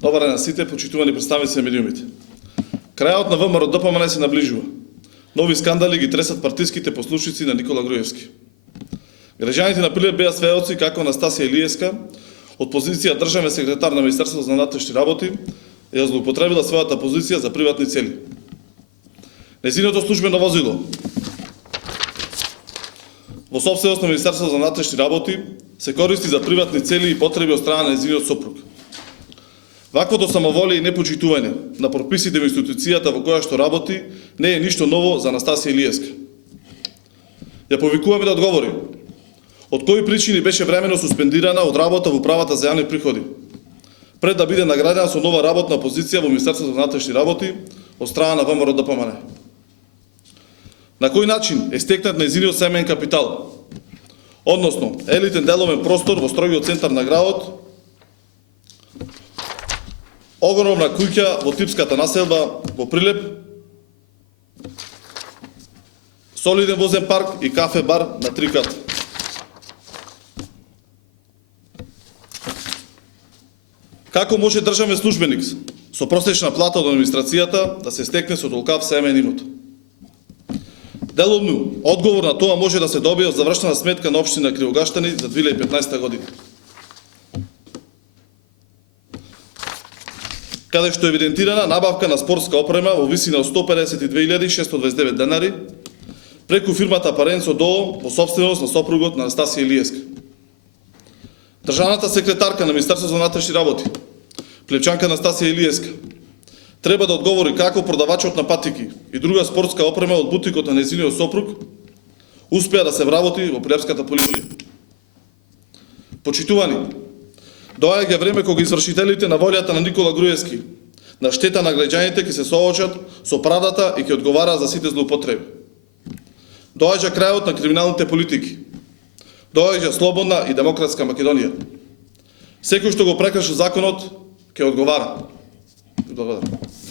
Добар ден на сите, почитувани представници на медиумите. Крајот на ВМРО-ДПМН се наближува. Нови скандали ги тресат партиските послушници на Никола Груевски. Граѓаните на Прилеп беа сведоци како Анастасија Илиевска, од позиција државен секретар на Министерството за внатрешни работи, ја злоупотребила својата позиција за приватни цели. Нејзиното службено возило во сопственост на Министерството за внатрешни работи се користи за приватни цели и потреби од страна на нејзиниот сопруг. Ваквото самоволие и непочитување на прописите во институцијата во која што работи не е ништо ново за Анастасија Илиевска. Ја повикуваме да одговори од кои причини беше времено суспендирана од работа во управата за јавни приходи, пред да биде наградена со нова работна позиција во Министерството за внатрешни работи од страна на ВМРО-ДПМН. На кој начин е стекнат нејзиниот семеен капитал, односно елитен деловен простор во строгиот центар на градот, огромна куќа во типската населба во Прилеп, солиден возен парк и кафе бар на 3 ката. Како може државен службеник со просечна плата од администрацијата да се стекне со толкав семеен имот? Деловно одговор на тоа може да се добие од завршена сметка на општина Кривогаштани за 2015 година, каде што е евидентирана набавка на спортска опрема во висина од 152.629 денари преку фирмата Паренцо ДОО во сопственост на сопругот на Анастасија Илиевска. Државната секретарка на Министерството за внатрешни работи, плепчанка Анастасија Илиевска, треба да одговори како продавачот на патики и друга спортска опрема од бутикот на нејзиниот сопруг успеа да се вработи во прилепската полиција. Почитувани, доаѓа време кога извршителите на волјата на Никола Груевски на штета на граѓаните ќе се соочат со правдата и ќе одговараат за сите злоупотреби. Доаѓа крајот на криминалните политики. Доаѓа слободна и демократска Македонија. Секој што го прекрши законот ќе одговара. Благодарам.